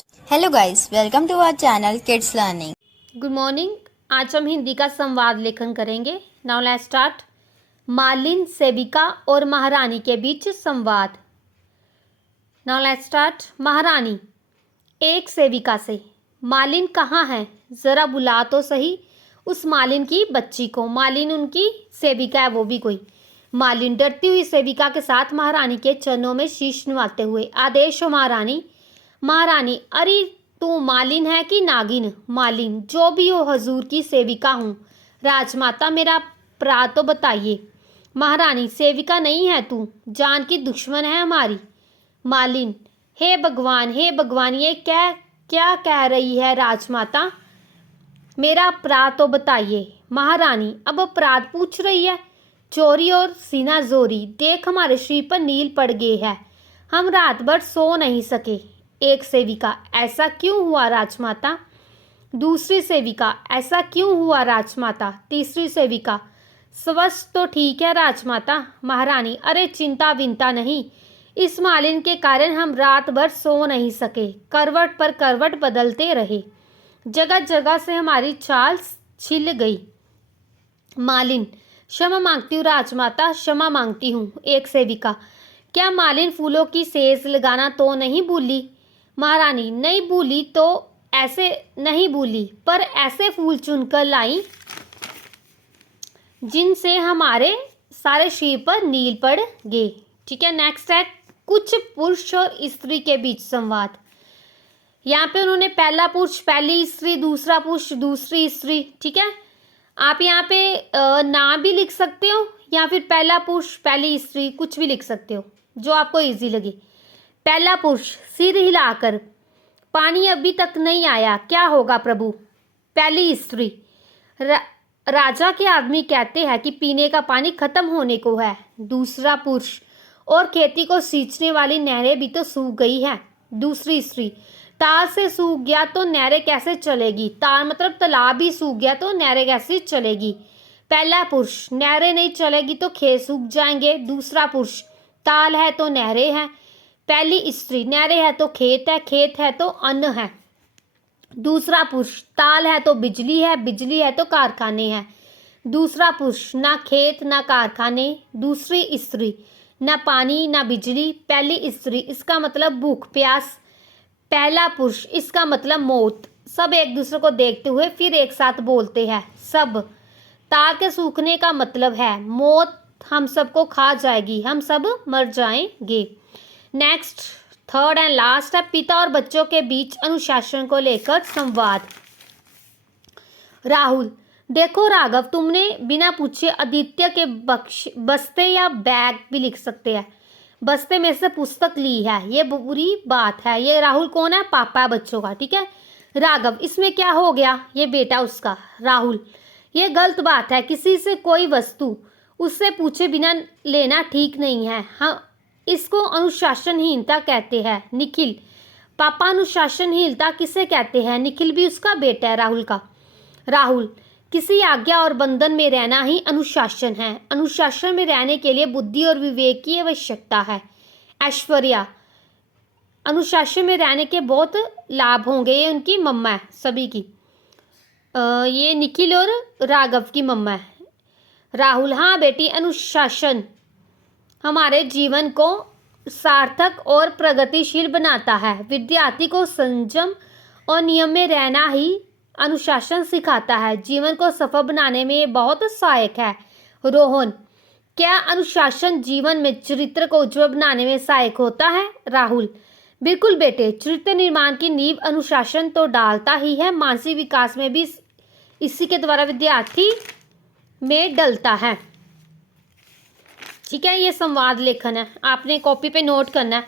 Hello guys, welcome to our channel kids learning. Good morning. आज हम हिंदी का संवाद लेखन करेंगे। Now let's start. मालिन, सेविका और महारानी के बीच संवाद। Now let's start. महारानी एक सेविका से, मालिन कहाँ है, ज़रा बुला तो सही उस मालिन की बच्ची को। मालिन उनकी सेविका है, वो भी कोई। मालिन डरती हुई सेविका के साथ महारानी के चरणों में शीश नवाते हुए, आदेश हो महारानी। महारानी, अरे तू मालिन है कि नागिन? मालिन, जो भी हो हजूर की सेविका हूँ। राजमाता, मेरा अपराध तो बताइए। महारानी, सेविका नहीं है तू, जान की दुश्मन है हमारी। मालिन, हे भगवान हे भगवान, ये क्या क्या कह रही है राजमाता? मेरा अपराध तो बताइए। महारानी, अब अपराध पूछ रही है? चोरी और सीना जोरी, देख हमारे शरीर पर नील पड़ गए है, हम रात भर सो नहीं सके। एक सेविका, ऐसा क्यों हुआ राजमाता? दूसरी सेविका, ऐसा क्यों हुआ राजमाता? तीसरी सेविका, स्वस्थ तो ठीक है राजमाता। महारानी, अरे चिंता विंता नहीं, इस मालिन के कारण हम रात भर सो नहीं सके, करवट पर करवट बदलते रहे, जगह जगह से हमारी चाल छिल गई। मालिन, क्षमा मांगती हूँ राजमाता, क्षमा मांगती हूँ। एक सेविका, क्या मालिन फूलों की सेज लगाना तो नहीं भूली? महारानी, नहीं भूली तो ऐसे नहीं भूली, पर ऐसे फूल चुनकर लाई जिनसे हमारे सारे शरीर पर नील पड़ गए। ठीक है, नेक्स्ट है कुछ पुरुष और स्त्री के बीच संवाद। यहाँ पे उन्होंने पहला पुरुष पहली स्त्री, दूसरा पुरुष दूसरी स्त्री। ठीक है, आप यहाँ पे नाम भी लिख सकते हो या फिर पहला पुरुष पहली स्त्री, कुछ भी लिख सकते हो जो आपको इजी लगे। पहला पुरुष, सिर हिलाकर, पानी अभी तक नहीं आया, क्या होगा प्रभु? पहली स्त्री, राजा के आदमी कहते हैं कि पीने का पानी खत्म होने को है। दूसरा पुरुष, और खेती को सींचने वाली नहरें भी तो सूख गई है। दूसरी स्त्री, तार से सूख गया तो नहरें कैसे चलेगी? तार मतलब तालाब ही सूख गया तो नहरें कैसे चलेगी? पहला पुरुष, नहरें नहीं चलेगी तो खेत सूख जाएंगे। दूसरा पुरुष, ताल है तो नहरें हैं। पहली स्त्री, नहरें है तो खेत है तो अन्न है। दूसरा पुरुष, ताल है तो बिजली है तो कारखाने हैं। दूसरा पुरुष, ना खेत ना कारखाने। दूसरी स्त्री, ना पानी ना बिजली। पहली स्त्री, इसका मतलब भूख प्यास। पहला पुरुष, इसका मतलब मौत। सब एक दूसरे को देखते हुए फिर एक साथ बोलते हैं, सब। तार के सूखने का मतलब है मौत, हम सबको खा जाएगी, हम सब मर जाएंगे। नेक्स्ट, थर्ड एंड लास्ट है पिता और बच्चों के बीच अनुशासन को लेकर संवाद। राहुल, देखो राघव, तुमने बिना पूछे आदित्य के बस्ते या बैग भी लिख सकते हैं, बस्ते में से पुस्तक ली है, ये बुरी बात है। ये राहुल कौन है? पापा बच्चों का। ठीक है, राघव, इसमें क्या हो गया? ये बेटा उसका। राहुल, ये गलत बात है, किसी से कोई वस्तु उससे पूछे बिना लेना ठीक नहीं है, हाँ इसको अनुशासनहीनता कहते हैं। निखिल, पापा अनुशासनहीनता किसे कहते हैं? निखिल भी उसका बेटा है, राहुल का। राहुल, किसी आज्ञा और बंधन में रहना ही अनुशासन है, अनुशासन में रहने के लिए बुद्धि और विवेक की आवश्यकता है। ऐश्वर्या, अनुशासन में रहने के बहुत लाभ होंगे, ये उनकी मम्मा है सभी की। ये निखिल और राघव की मम्मा है। राहुल, हाँ बेटी, अनुशासन हमारे जीवन को सार्थक और प्रगतिशील बनाता है। विद्यार्थी को संयम और नियम में रहना ही अनुशासन सिखाता है, जीवन को सफल बनाने में ये बहुत सहायक है। रोहन, क्या अनुशासन जीवन में चरित्र को उज्ज्वल बनाने में सहायक होता है? राहुल, बिल्कुल बेटे, चरित्र निर्माण की नींव अनुशासन तो डालता ही है, मानसिक विकास में भी इसी के द्वारा विद्यार्थी में डलता है। ठीक है, ये संवाद लेखन है, आपने कॉपी पे नोट करना है।